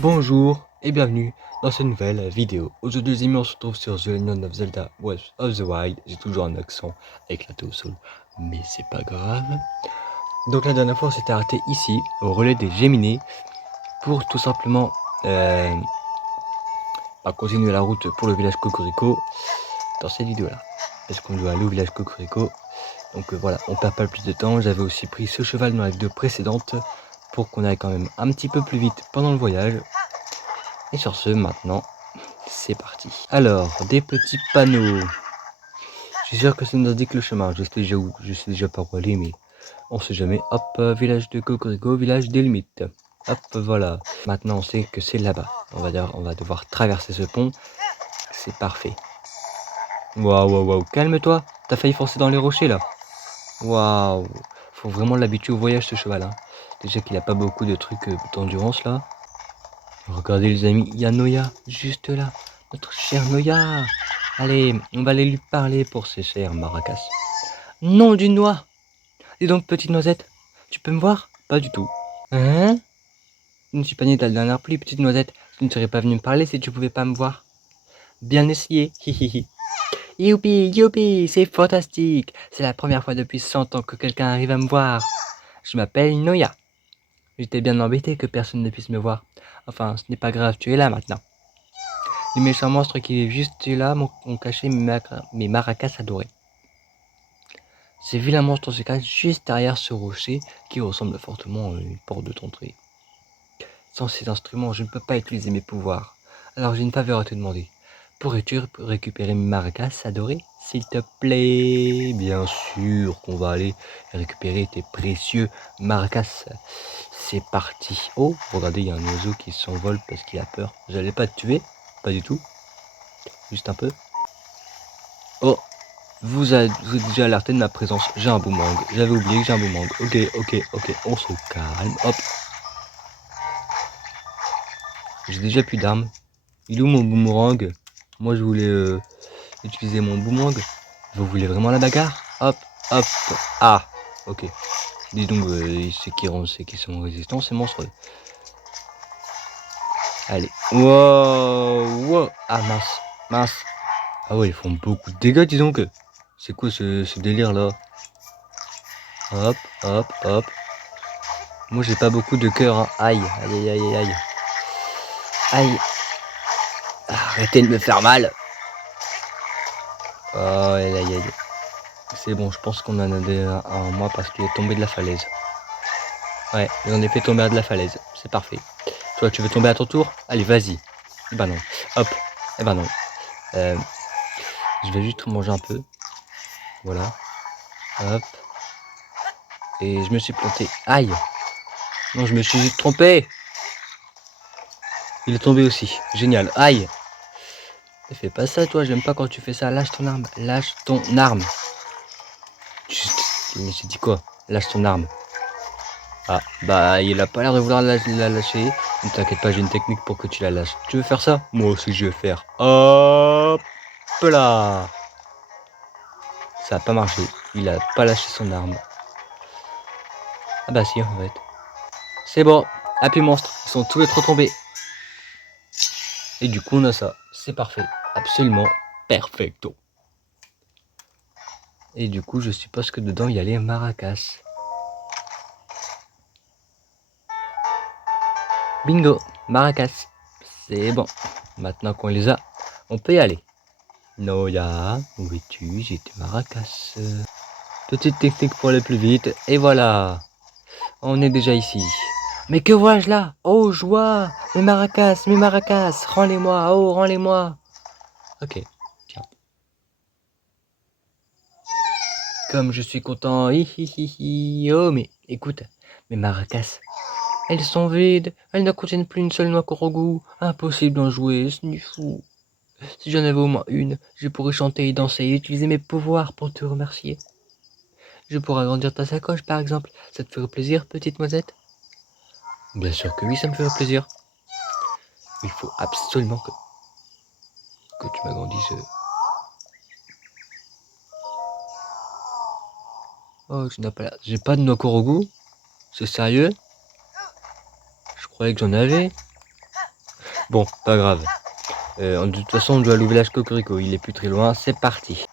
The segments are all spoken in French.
Bonjour et bienvenue dans cette nouvelle vidéo. Aujourd'hui les amis, on se retrouve sur The Legend of Zelda Breath of the Wild. J'ai toujours un accent éclaté au sol, mais c'est pas grave. Donc la dernière fois on s'était arrêté ici, au relais des Géminées, pour tout simplement continuer la route pour le village Cocorico dans cette vidéo là. Parce qu'on doit aller au village Cocorico. Donc voilà, on perd pas plus de temps. J'avais aussi pris ce cheval dans la vidéo précédente pour qu'on aille quand même un petit peu plus vite pendant le voyage. Et sur ce, maintenant, c'est parti. Alors, des petits panneaux. Je suis sûr que ça nous indique le chemin. Je sais déjà par où aller, mais on sait jamais. Hop, village de Cocorico, village des limites. Hop, voilà. Maintenant, on sait que c'est là-bas. On va devoir traverser ce pont. C'est parfait. Waouh, waouh, waouh. Calme-toi. T'as failli foncer dans les rochers, là. Waouh. Faut vraiment l'habituer au voyage, ce cheval. Hein. Déjà qu'il a pas beaucoup de trucs d'endurance, là. Regardez, les amis. Il y a Noya, juste là. Notre cher Noya. Allez, on va aller lui parler pour ses chers maracas. Non, d'une noix. Dis donc, petite noisette, tu peux me voir? Pas du tout. Hein? Je ne suis pas né dans la dernière pluie, petite noisette. Tu ne serais pas venu me parler si tu pouvais pas me voir. Bien essayé, hihihi. Youpi, youpi, c'est fantastique. C'est la première fois depuis 100 ans que quelqu'un arrive à me voir. Je m'appelle Noya. J'étais bien embêté que personne ne puisse me voir. Enfin, ce n'est pas grave, tu es là maintenant. Les méchants monstres qui vivent juste là ont caché mes maracas adorés. Ces vilains monstres se cachent juste derrière ce rocher qui ressemble fortement à une porte d'entrée. Sans ces instruments, je ne peux pas utiliser mes pouvoirs. Alors j'ai une faveur à te demander. Pourrais-tu récupérer mes maracas adorés, s'il te plaît? Bien sûr qu'on va aller récupérer tes précieux maracas. C'est parti. Oh, regardez, il y a un oiseau qui s'envole parce qu'il a peur. J'allais pas te tuer, pas du tout. Juste un peu. Oh, vous êtes déjà alerté de ma présence. J'ai un boomerang. J'avais oublié que j'ai un boomerang. Ok, ok, ok. On se calme. Hop. J'ai déjà plus d'armes. Il est où mon boomerang? Moi, je voulais utiliser mon boomerang. Vous voulez vraiment la bagarre? Hop, hop. Ah, ok. Dis donc, ceux qui sont résistants, c'est monstrueux. Allez. Wow, wow. Ah, mince, mince. Ah ouais, ils font beaucoup de dégâts, dis donc. C'est quoi ce délire là? Hop, hop, hop. Moi j'ai pas beaucoup de cœur, hein. Aïe, aïe, aïe, aïe, aïe. Aïe. Arrêtez de me faire mal. Oh, aïe, aïe, aïe. C'est bon, je pense qu'on en a un en moi parce qu'il est tombé de la falaise. Ouais, j'en ai fait tomber de la falaise. C'est parfait. Toi, tu veux tomber à ton tour? Allez, vas-y. Eh ben non. Hop. Eh ben non. Je vais juste manger un peu. Voilà. Hop. Et je me suis planté. Aïe. Non, je me suis trompé. Il est tombé aussi. Génial. Aïe. Fais pas ça, toi. J'aime pas quand tu fais ça. Lâche ton arme. Lâche ton arme. J'ai dit quoi? Lâche ton arme. Ah, bah, il a pas l'air de vouloir la lâcher. Ne t'inquiète pas, j'ai une technique pour que tu la lâches. Tu veux faire ça? Moi aussi, je vais faire. Hop là. Ça a pas marché. Il a pas lâché son arme. Ah bah si, en fait. C'est bon. Happy monstre. Ils sont tous les trois tombés. Et du coup, on a ça. C'est parfait. Absolument perfecto. Et du coup, je suppose que dedans, il y a les maracas. Bingo, maracas. C'est bon. Maintenant qu'on les a, on peut y aller. Noya, où es-tu? J'ai tes maracas. Petite technique pour aller plus vite. Et voilà. On est déjà ici. Mais que vois-je là? Oh, joie! Mes maracas! Rends-les-moi! Oh, rends-les-moi! Ok, tiens. Comme je suis content. Hihihihi. Oh, mais écoute, mes maracas. Elles sont vides. Elles ne contiennent plus une seule noix Korogu. Impossible d'en jouer. Ce n'est fou. Si j'en avais au moins une, je pourrais chanter et danser et utiliser mes pouvoirs pour te remercier. Je pourrais agrandir ta sacoche, par exemple. Ça te ferait plaisir, petite noisette? Bien sûr que oui, ça me ferait plaisir. Il faut absolument que tu m'agrandisses. Oh, tu n'as pas là. J'ai pas de Nokorogu? C'est sérieux? Je croyais que j'en avais. Bon, pas grave. De toute façon, on doit aller au village Cocorico. Il est plus très loin. C'est parti.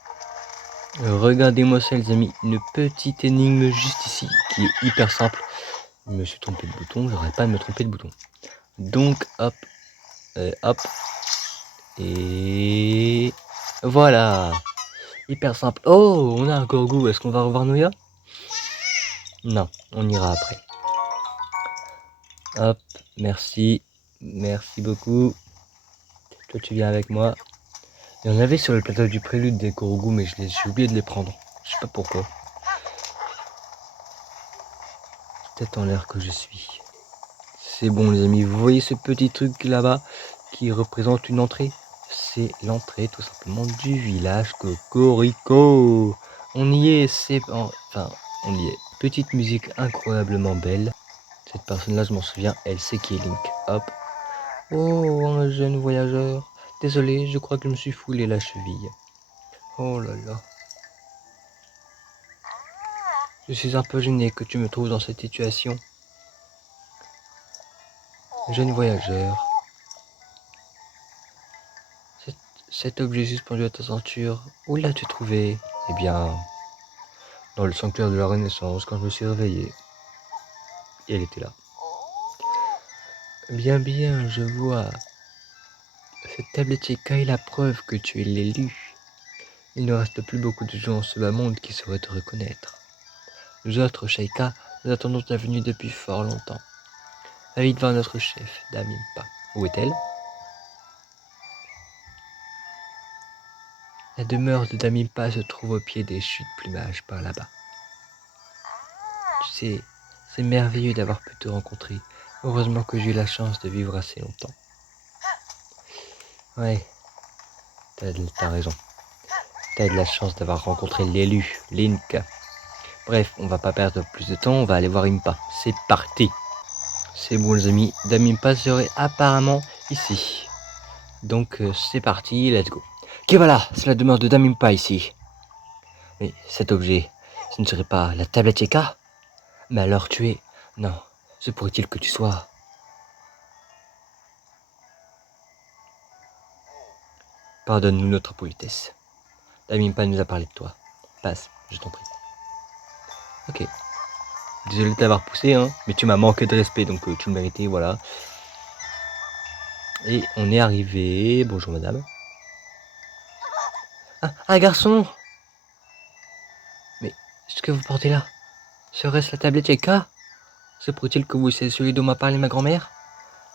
Regardez-moi ça, les amis. Une petite énigme juste ici, qui est hyper simple. Je me suis trompé de bouton. J'aurais pas de me tromper de bouton. Donc, hop. Hop. Et... Voilà. Hyper simple. Oh, on a un Gorgou. Est-ce qu'on va revoir Noya? Non, on ira après. Hop, merci. Merci beaucoup. Toi, tu viens avec moi. Il y en avait sur le plateau du prélude des Gorgou, mais j'ai oublié de les prendre. Je sais pas pourquoi. Tête en l'air que je suis. C'est bon, les amis. Vous voyez ce petit truc là-bas qui représente une entrée? C'est l'entrée tout simplement du village Cocorico. On y est, enfin, on y est. Petite musique incroyablement belle. Cette personne-là, je m'en souviens, elle sait qui est Link. Hop. Oh, un jeune voyageur. Désolé, je crois que je me suis foulé la cheville. Oh là là. Je suis un peu gêné que tu me trouves dans cette situation. Jeune voyageur. Cet objet suspendu à ta ceinture, où l'as-tu trouvé? Eh bien, dans le sanctuaire de la Renaissance, quand je me suis réveillé. Et elle était là. Bien, bien, je vois. Cette tablette est la preuve que tu es l'élu. Il ne reste plus beaucoup de gens en ce bas monde qui sauraient te reconnaître. Nous autres, Sheikah, nous attendons ta venue depuis fort longtemps. Va vite voir notre chef, Damimpa. Où est-elle? La demeure de Damimpa se trouve au pied des chutes plumage par là-bas. Tu sais, c'est merveilleux d'avoir pu te rencontrer. Heureusement que j'ai eu la chance de vivre assez longtemps. Ouais, t'as raison. T'as eu de la chance d'avoir rencontré l'élu, Link. Bref, on va pas perdre plus de temps, on va aller voir Impa. C'est parti. C'est bon les amis, Damimpa serait apparemment ici. Donc c'est parti, let's go. Ok voilà, c'est la demeure de Damimpa ici. Mais cet objet, ce ne serait pas la tablette Eka? Mais alors tu es... Non, se pourrait-il que tu sois... Pardonne-nous notre politesse. Damimpa nous a parlé de toi. Passe, je t'en prie. Ok. Désolé de t'avoir poussé, hein, mais tu m'as manqué de respect, donc tu le méritais, voilà. Et on est arrivé... Bonjour madame. Ah, un garçon! Mais ce que vous portez là, serait-ce la tablette Eka? Se pourrait-il que vous c'est celui dont m'a parlé ma grand-mère?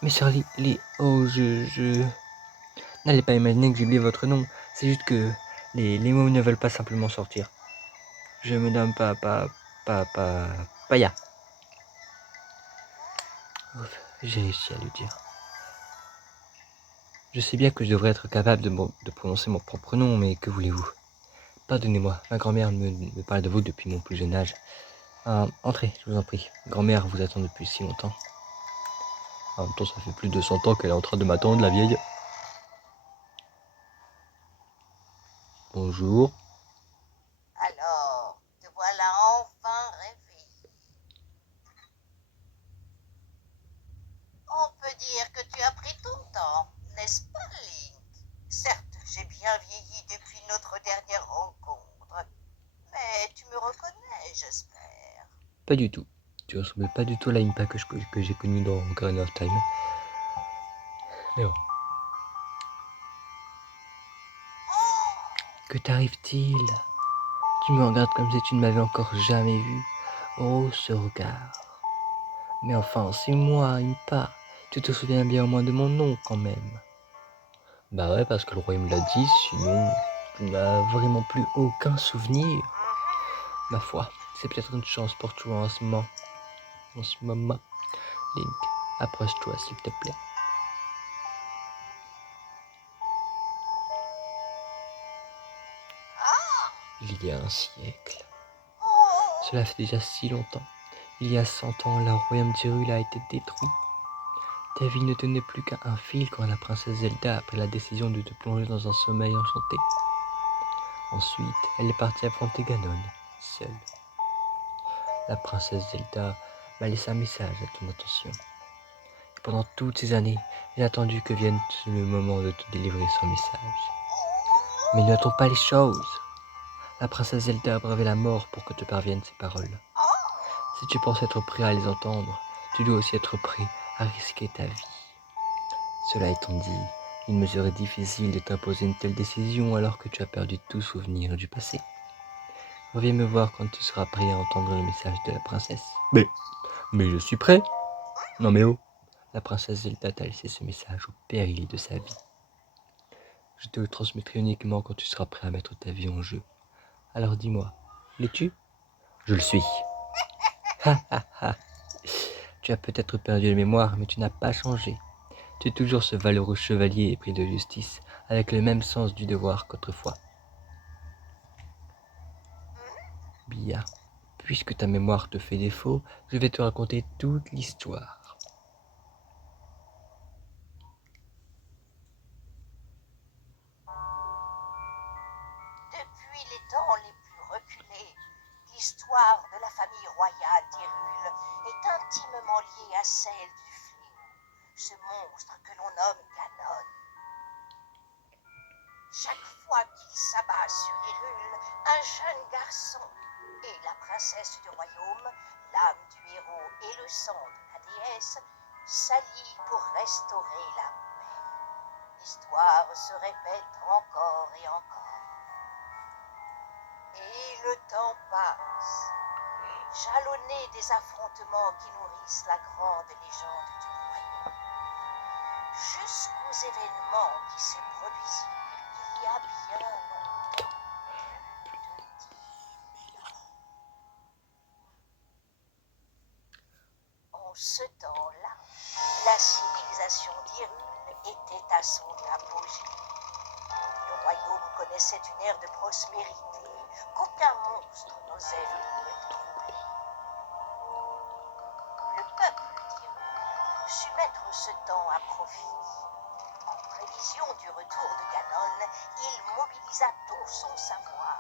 Mais sœur Oh, N'allez pas imaginer que j'ai oublié votre nom. C'est juste que les mots ne veulent pas simplement sortir. Je me nomme Paya. Ouf, j'ai réussi à le dire. Je sais bien que je devrais être capable de prononcer mon propre nom, mais que voulez-vous? Pardonnez-moi, ma grand-mère me parle de vous depuis mon plus jeune âge. Entrez, je vous en prie. Grand-mère vous attend depuis si longtemps. En même temps, ça fait plus de 100 ans qu'elle est en train de m'attendre, la vieille. Bonjour. Alors, te voilà enfin réveillé. On peut dire que tu as pris ton temps, n'est-ce pas, Link? Certes, j'ai bien vieilli depuis notre dernière rencontre, mais tu me reconnais, j'espère. Pas du tout. Tu ressembles pas du tout à la Impa que j'ai connue dans Ocarina of Time. Mais bon. Que t'arrive-t-il? Tu me regardes comme si tu ne m'avais encore jamais vu. Oh, ce regard. Mais enfin, c'est moi, Impa. Tu te souviens bien au moins de mon nom, quand même. Bah ouais, parce que le roi me l'a dit, sinon, tu n'as vraiment plus aucun souvenir. Ma foi, c'est peut-être une chance pour toi en ce moment. En ce moment. Link, approche-toi, s'il te plaît. Il y a un siècle. Cela fait déjà si longtemps. Il y a 100 ans, le royaume d'Hyrule a été détruit. Ta vie ne tenait plus qu'à un fil quand la princesse Zelda a pris la décision de te plonger dans un sommeil enchanté. Ensuite, elle est partie affronter Ganon, seule. La princesse Zelda m'a laissé un message à ton attention. Pendant toutes ces années, j'ai attendu que vienne le moment de te délivrer son message. Mais ne hâtons pas les choses. La princesse Zelda a bravé la mort pour que te parviennent ces paroles. Si tu penses être prêt à les entendre, tu dois aussi être prêt à risquer ta vie. Cela étant dit, il me serait difficile de t'imposer une telle décision alors que tu as perdu tout souvenir du passé. Reviens me voir quand tu seras prêt à entendre le message de la princesse. Mais je suis prêt. Non mais oh, la princesse Zelda t'a laissé ce message au péril de sa vie. Je te le transmettrai uniquement quand tu seras prêt à mettre ta vie en jeu. Alors dis-moi, l'es-tu? Je le suis. Ha ha ha. Tu as peut-être perdu la mémoire, mais tu n'as pas changé. Tu es toujours ce valeureux chevalier épris de justice, avec le même sens du devoir qu'autrefois. Bien, puisque ta mémoire te fait défaut, je vais te raconter toute l'histoire. Depuis les temps les plus reculés, l'histoire de la famille royale d'Hyrule est intimement liée à celle du fléau, ce monstre que l'on nomme Ganon. Chaque fois qu'il s'abat sur Hyrule, un jeune garçon et la princesse du royaume, l'âme du héros et le sang de la déesse, s'allient pour restaurer la paix. L'histoire se répète encore et encore. Et le temps passe, jalonné des affrontements qui nourrissent la grande légende du royaume, jusqu'aux événements qui se produisirent il y a bien longtemps, plus de 10 000 ans. En ce temps-là, la civilisation d'Hyrule était à son apogée. Le royaume connaissait une ère de prospérité qu'aucun monstre n'osait venir troubler. Le peuple d'Hyrule sut mettre ce temps à profit. En prévision du retour de Ganon, il mobilisa tout son savoir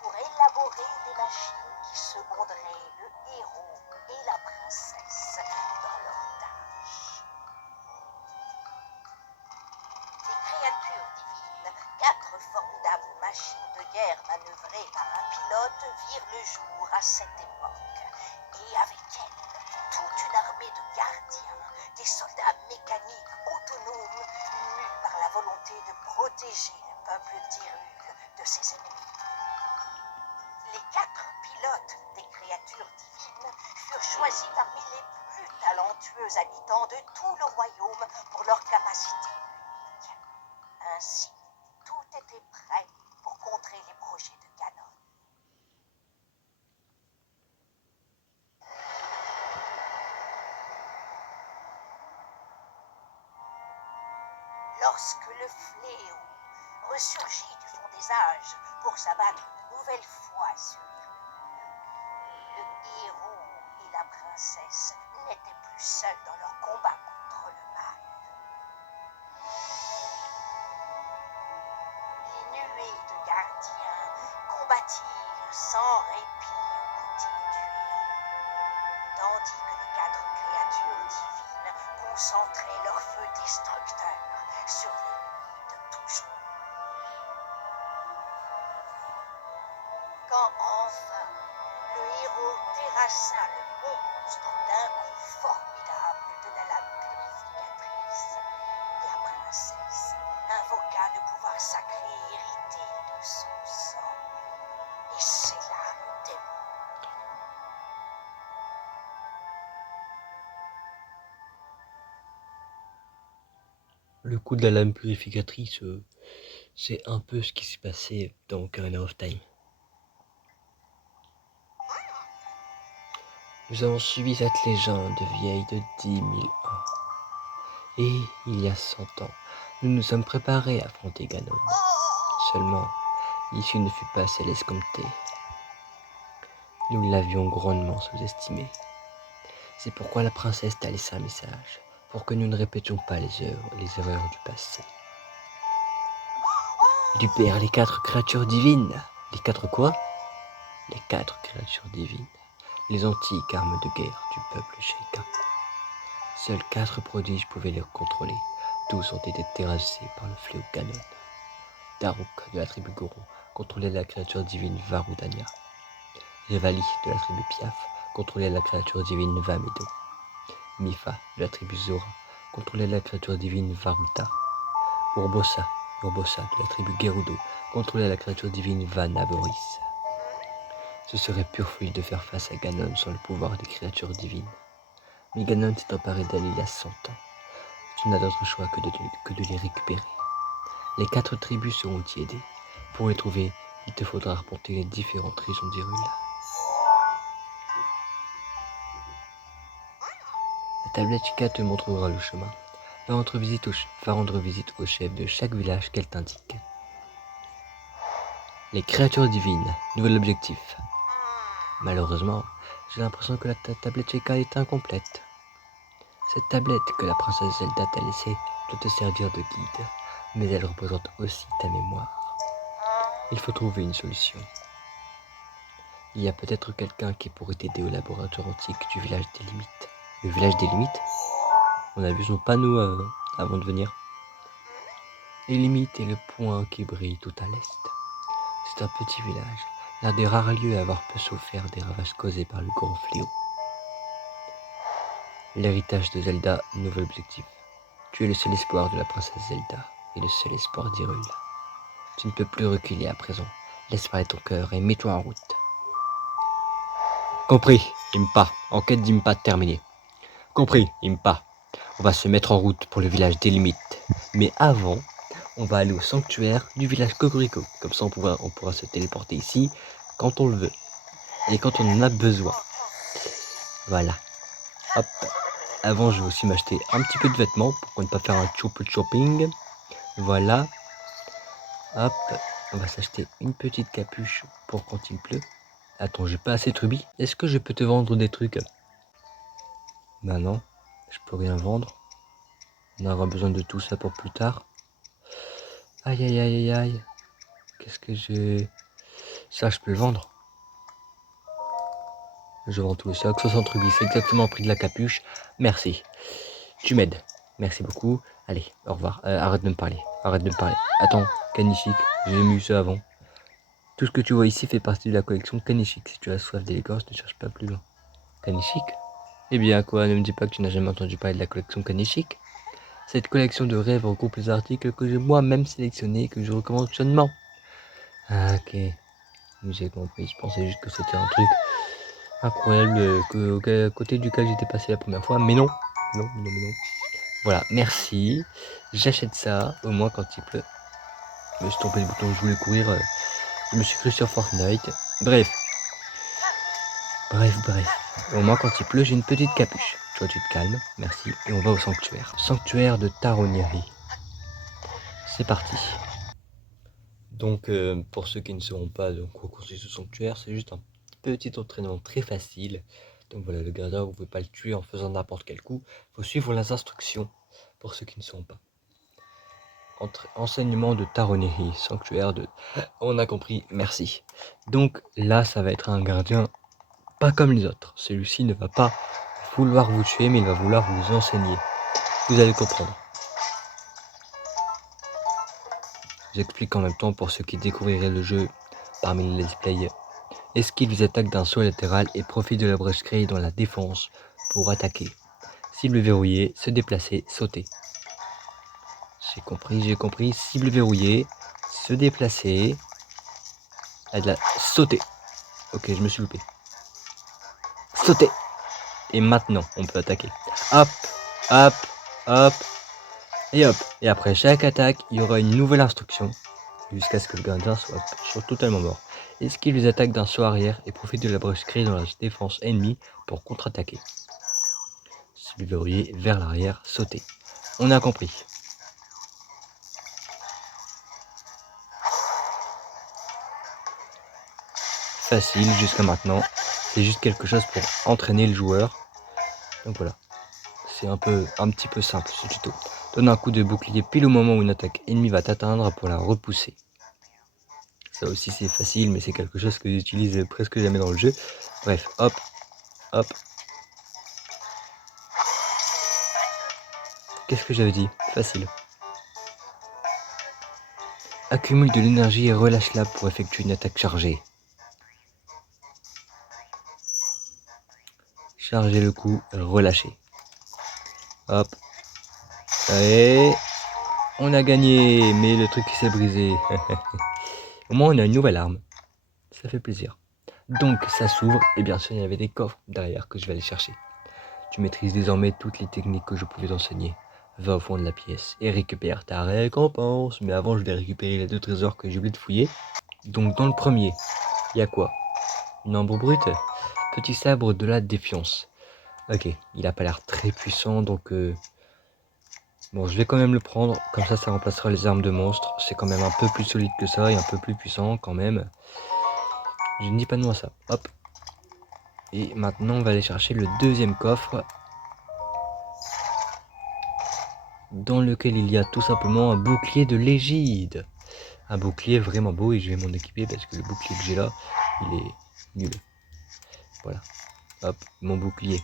pour élaborer des machines qui seconderaient le héros et la princesse dans leurs tâches. Des créatures divines, 4 formidables machines de guerre manœuvrées par un pilote virent le jour à cette époque, et avec elles, toute une armée de gardiens, des soldats mécaniques autonomes, mus par la volonté de protéger le peuple d'Hyrule de ses ennemis. Les 4 pilotes des créatures divines furent choisis parmi les plus talentueux habitants de tout le royaume pour leur capacité unique. Ainsi, tout était prêt pour contrer les projets de Ganon. Lorsque le fléau ressurgit du fond des âges pour s'abattre une nouvelle fois sur Hyrule, le héros et la princesse n'étaient plus seuls dans leur combat contre le mal. Les nuées de gardiens combattirent sans répit aux côtés du héros, tandis que les 4 créatures divines concentraient leur feu destructeur sur l'ennemi de toujours. Quand enfin le héros terrassa le monstre d'un coup formidable de la lame purificatrice, la princesse invoqua le pouvoir sacré hérité de son sang et scella le démon. Le coup de la lame purificatrice, c'est un peu ce qui s'est passé dans Ocarina of Time. Nous avons suivi cette légende vieille de 10 000 ans. Et il y a 100 ans, nous nous sommes préparés à affronter Ganon. Seulement, l'issue ne fut pas celle escomptée. Nous l'avions grandement sous-estimé. C'est pourquoi la princesse t'a laissé un message, pour que nous ne répétions pas les erreurs du passé. Libère les 4 créatures divines. Les 4 quoi? Les 4 créatures divines. Les antiques armes de guerre du peuple Sheikah. Seuls 4 prodiges pouvaient les contrôler. Tous ont été terrassés par le fléau Ganon. Daruk de la tribu Goron contrôlait la créature divine Varudania. Revali de la tribu Piaf contrôlait la créature divine Vamedo. Mifa de la tribu Zora contrôlait la créature divine Varuta. Urbosa de la tribu Gerudo contrôlait la créature divine Vanaboris. Ce serait pure folie de faire face à Ganon sans le pouvoir des créatures divines. Mais Ganon s'est emparé d'elle il y a 100 ans. Tu n'as d'autre choix que de les récupérer. Les 4 tribus seront y aidées. Pour les trouver, il te faudra remonter les différentes régions d'Hyrule. La tablette Chica te montrera le chemin. Va rendre visite au chef de chaque village qu'elle t'indique. Les créatures divines, nouvel objectif. Malheureusement, j'ai l'impression que ta tablette Chica est incomplète. Cette tablette que la princesse Zelda t'a laissée doit te servir de guide, mais elle représente aussi ta mémoire. Il faut trouver une solution. Il y a peut-être quelqu'un qui pourrait t'aider au laboratoire antique du village des limites. Le village des limites? On a vu son panneau avant de venir. Les limites est le point qui brille tout à l'est. C'est un petit village, l'un des rares lieux à avoir peu souffert des ravages causés par le grand fléau. L'héritage de Zelda, nouvel objectif. Tu es le seul espoir de la princesse Zelda et le seul espoir d'Hyrule. Tu ne peux plus reculer à présent. Laisse parler ton cœur et mets-toi en route. Compris, Impa. Enquête d'Impa terminée. Compris, Impa. On va se mettre en route pour le village des limites. Mais avant, on va aller au sanctuaire du village Cocorico. Comme ça, on pourra se téléporter ici quand on le veut. Et quand on en a besoin. Voilà. Hop. Avant, je vais aussi m'acheter un petit peu de vêtements pour ne pas faire un peu de shopping. Voilà. Hop. On va s'acheter une petite capuche pour quand il pleut. Attends, j'ai pas assez de rubis. Est-ce que je peux te vendre des trucs? Bah non, je peux rien vendre. On aura besoin de tout ça pour plus tard. Aïe aïe aïe aïe aïe. Qu'est-ce que j'ai... Ça, je peux le vendre. Je vends tout le sac. 60 rubis, c'est exactement le prix de la capuche. Merci. Tu m'aides. Merci beaucoup. Allez, au revoir. Arrête de me parler. Arrête de me parler. Attends, Kanishik, j'ai mis ça avant. Tout ce que tu vois ici fait partie de la collection Kanishik. Si tu as soif d'élégance, ne cherche pas plus loin. Kanishik? Eh bien, quoi, ne me dis pas que tu n'as jamais entendu parler de la collection Kanishik. Cette collection de rêves regroupe les articles que j'ai moi-même sélectionnés et que je recommande chaudement. Ah, ok. J'ai compris. Je pensais juste que c'était un truc incroyable à côté duquel j'étais passé la première fois. Mais non. Non. Voilà, merci. J'achète ça, au moins quand il pleut. Je me suis trompé de bouton, je voulais courir. Je me suis cru sur Fortnite. Bref. Au moins quand il pleut, j'ai une petite capuche. Toi, tu te calmes, merci. Et on va au sanctuaire. Sanctuaire de Taronieri. C'est parti. Donc, pour ceux qui ne sauront pas de quoi consiste ce sanctuaire, c'est juste un petit entraînement très facile. Donc voilà, le gardien, vous ne pouvez pas le tuer en faisant n'importe quel coup. Il faut suivre les instructions, pour ceux qui ne sauront pas. Enseignement de Taroneri, sanctuaire de... On a compris, merci. Donc là, ça va être un gardien pas comme les autres. Celui-ci ne va pas vouloir vous tuer, mais il va vouloir vous enseigner. Vous allez comprendre. J'explique en même temps pour ceux qui découvriraient le jeu parmi les let's play. Esquive les attaques d'un saut latéral et profite de la brèche créée dans la défense pour attaquer. Cible verrouillée, se déplacer, sauter. J'ai compris. Cible verrouillée, se déplacer, sauter. Ok, je me suis loupé. Sauter. Et maintenant, on peut attaquer. Hop, et hop. Et après chaque attaque, il y aura une nouvelle instruction jusqu'à ce que le gardien soit totalement mort. Esquive les attaques d'un saut arrière et profite de la brèche créée dans la défense ennemie pour contre-attaquer. Cible verrouillée, vers l'arrière, sauter. On a compris. Facile jusqu'à maintenant. C'est juste quelque chose pour entraîner le joueur. Donc voilà. C'est un petit peu simple ce tuto. Donne un coup de bouclier pile au moment où une attaque ennemie va t'atteindre pour la repousser. Ça aussi c'est facile, mais c'est quelque chose que j'utilise presque jamais dans le jeu. Bref, hop. Qu'est-ce que j'avais dit? Facile. Accumule de l'énergie et relâche-la pour effectuer une attaque chargée. Charger le coup, relâcher. Hop. Et on a gagné, mais le truc s'est brisé. Au moins on a une nouvelle arme. Ça fait plaisir. Donc ça s'ouvre et bien sûr il y avait des coffres derrière que je vais aller chercher. Tu maîtrises désormais toutes les techniques que je pouvais t'enseigner. Va au fond de la pièce et récupère ta récompense. Mais avant je vais récupérer les 2 trésors que j'ai oublié de fouiller. Donc dans le premier, il y a quoi? Une ambre brute. Petit sabre de la défiance. Ok, il a pas l'air très puissant donc bon, je vais quand même le prendre, comme ça remplacera les armes de monstres. C'est quand même un peu plus solide que ça et un peu plus puissant quand même. Je ne dis pas non à ça. Hop. Et maintenant, on va aller chercher le deuxième coffre. Dans lequel il y a tout simplement un bouclier de l'égide. Un bouclier vraiment beau et je vais m'en équiper parce que le bouclier que j'ai là, il est nul. Voilà. Hop, mon bouclier.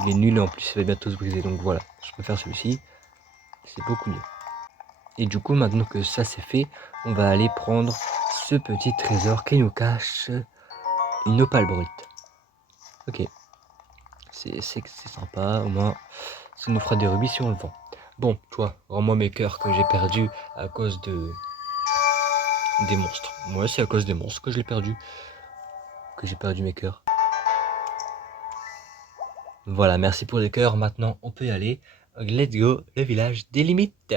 Il est nul et en plus, il va bientôt se briser. Donc voilà, je préfère celui-ci. C'est beaucoup mieux. Et du coup, maintenant que ça c'est fait, on va aller prendre ce petit trésor qui nous cache une opale brute. Ok, c'est sympa, au moins ça nous fera des rubis si on le vend. Bon, toi, rends-moi mes cœurs que j'ai perdus à cause des monstres. Moi, c'est à cause des monstres que je l'ai perdu, que j'ai perdu mes cœurs. Voilà, merci pour les cœurs. Maintenant, on peut y aller. Let's go, le village des limites.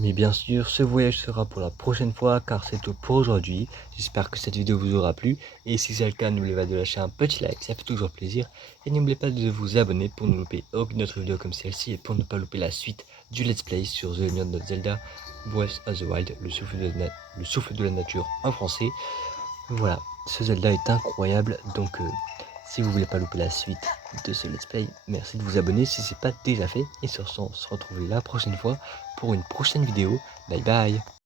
Mais bien sûr, ce voyage sera pour la prochaine fois car c'est tout pour aujourd'hui. J'espère que cette vidéo vous aura plu et si c'est le cas, n'oubliez pas de lâcher un petit like, ça fait toujours plaisir. Et n'oubliez pas de vous abonner pour ne louper aucune autre vidéo comme celle-ci et pour ne pas louper la suite du let's play sur The Legend of Zelda Breath of the Wild, le souffle de la nature en français. Voilà, ce Zelda est incroyable donc si vous voulez pas louper la suite de ce let's play, merci de vous abonner si c'est pas déjà fait. Et sur ce, on se retrouve la prochaine fois pour une prochaine vidéo. Bye bye.